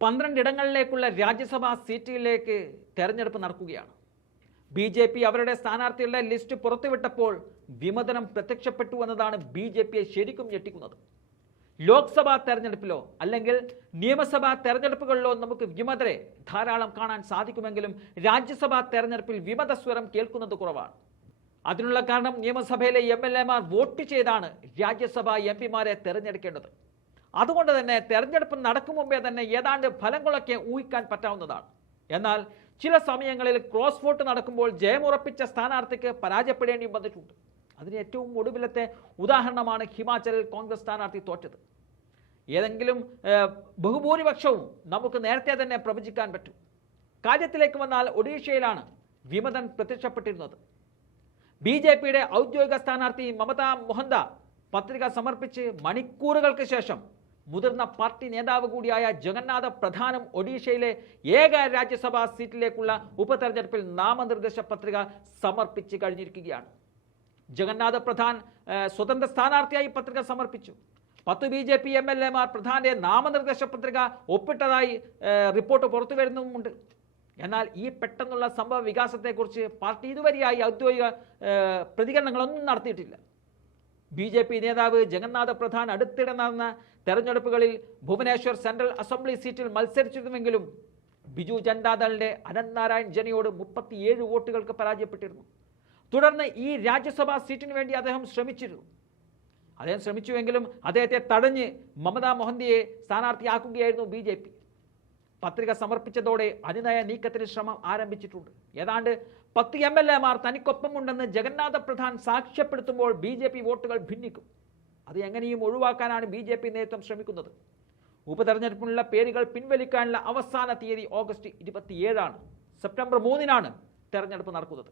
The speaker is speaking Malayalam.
പന്ത്രണ്ടിടങ്ങളിലേക്കുള്ള രാജ്യസഭാ സീറ്റിലേക്ക് തെരഞ്ഞെടുപ്പ് നടക്കുകയാണ്. ബി ജെ പി അവരുടെ സ്ഥാനാർത്ഥികളുടെ ലിസ്റ്റ് പുറത്തുവിട്ടപ്പോൾ വിമതനം പ്രത്യക്ഷപ്പെട്ടു എന്നതാണ് ബി ജെ പിയെ ശരിക്കും ഞെട്ടിക്കുന്നത്. ലോക്സഭാ തെരഞ്ഞെടുപ്പിലോ അല്ലെങ്കിൽ നിയമസഭാ തെരഞ്ഞെടുപ്പുകളിലോ നമുക്ക് വിമതരെ ധാരാളം കാണാൻ സാധിക്കുമെങ്കിലും രാജ്യസഭാ തെരഞ്ഞെടുപ്പിൽ വിമത സ്വരം കേൾക്കുന്നത് കുറവാണ്. അതിനുള്ള കാരണം നിയമസഭയിലെ എം എൽ എമാർ വോട്ട് ചെയ്താണ് രാജ്യസഭാ എം പിമാരെ തെരഞ്ഞെടുക്കേണ്ടത്. അതുകൊണ്ട് തന്നെ തെരഞ്ഞെടുപ്പ് നടക്കും മുമ്പേ തന്നെ ഏതാണ്ട് ഫലങ്ങളൊക്കെ ഊഹിക്കാൻ പറ്റാവുന്നതാണ്. എന്നാൽ ചില സമയങ്ങളിൽ ക്രോസ് വോട്ട് നടക്കുമ്പോൾ ജയമുറപ്പിച്ച സ്ഥാനാർത്ഥിക്ക് പരാജയപ്പെടേണ്ടി വന്നിട്ടുണ്ട്. അതിന് ഏറ്റവും ഒടുവിലത്തെ ഉദാഹരണമാണ് ഹിമാചലിൽ കോൺഗ്രസ് സ്ഥാനാർത്ഥി തോറ്റത്. ഏതെങ്കിലും ബഹുഭൂരിപക്ഷവും നമുക്ക് നേരത്തെ തന്നെ പ്രവചിക്കാൻ പറ്റും. കാര്യത്തിലേക്ക് വന്നാൽ ഒഡീഷയിലാണ് വിമതൻ പ്രത്യക്ഷപ്പെട്ടിരുന്നത്. ബി ജെ പിയുടെ ഔദ്യോഗിക സ്ഥാനാർത്ഥി മമതാ മൊഹന്ത പത്രിക സമർപ്പിച്ച് മണിക്കൂറുകൾക്ക് ശേഷം മുതിർന്ന പാർട്ടി നേതാവ് കൂടിയായ ജഗന്നാഥ പ്രധാനും ഒഡീഷയിലെ ഏക രാജ്യസഭാ സീറ്റിലേക്കുള്ള ഉപതെരഞ്ഞെടുപ്പിൽ നാമനിർദ്ദേശ പത്രിക സമർപ്പിച്ച് കഴിഞ്ഞിരിക്കുകയാണ്. ജഗന്നാഥ പ്രധാൻ സ്വതന്ത്ര സ്ഥാനാർത്ഥിയായി പത്രിക സമർപ്പിച്ചു. പത്ത് B J P M L എമാർ പ്രധാന്റെ നാമനിർദ്ദേശ പത്രിക ഒപ്പിട്ടതായി റിപ്പോർട്ട് പുറത്തു വരുന്നുമുണ്ട്. എന്നാൽ ഈ പെട്ടെന്നുള്ള സംഭവ വികാസത്തെക്കുറിച്ച് പാർട്ടി ഇതുവരെയായി ഔദ്യോഗിക പ്രതികരണങ്ങളൊന്നും നടത്തിയിട്ടില്ല. ബി ജെ പി നേതാവ് ജഗന്നാഥ പ്രധാൻ അടുത്തിടെ നടന്ന തെരഞ്ഞെടുപ്പുകളിൽ ഭുവനേശ്വർ സെൻട്രൽ അസംബ്ലി സീറ്റിൽ മത്സരിച്ചിരുന്നുവെങ്കിലും ബിജു ജനതാദളിന്റെ അനന്ത് നാരായൺ ജനയോട് മുപ്പത്തിയേഴ് വോട്ടുകൾക്ക് പരാജയപ്പെട്ടിരുന്നു. തുടർന്ന് ഈ രാജ്യസഭാ സീറ്റിന് വേണ്ടി അദ്ദേഹം ശ്രമിച്ചിരുന്നു. അദ്ദേഹം ശ്രമിച്ചുവെങ്കിലും അദ്ദേഹത്തെ തടഞ്ഞ് മമതാ മൊഹന്തിയെ സ്ഥാനാർത്ഥിയാക്കുകയായിരുന്നു ബി ജെ പി. പത്രിക സമർപ്പിച്ചതോടെ അതിനായ നീക്കത്തിന് ശ്രമം ആരംഭിച്ചിട്ടുണ്ട്. ഏതാണ്ട് പത്ത് എം എൽ എമാർ തനിക്കൊപ്പമുണ്ടെന്ന് ജഗന്നാഥ പ്രധാൻ സാക്ഷ്യപ്പെടുത്തുമ്പോൾ ബി ജെ പി വോട്ടുകൾ ഭിന്നിക്കും. അത് എങ്ങനെയും ഒഴിവാക്കാനാണ് ബി ജെ പി നേതൃത്വം ശ്രമിക്കുന്നത്. ഉപതെരഞ്ഞെടുപ്പിനുള്ള പേരുകൾ പിൻവലിക്കാനുള്ള അവസാന തീയതി ഓഗസ്റ്റ് ഇരുപത്തിയേഴാണ്. സെപ്റ്റംബർ മൂന്നിനാണ് തെരഞ്ഞെടുപ്പ് നടക്കുന്നത്.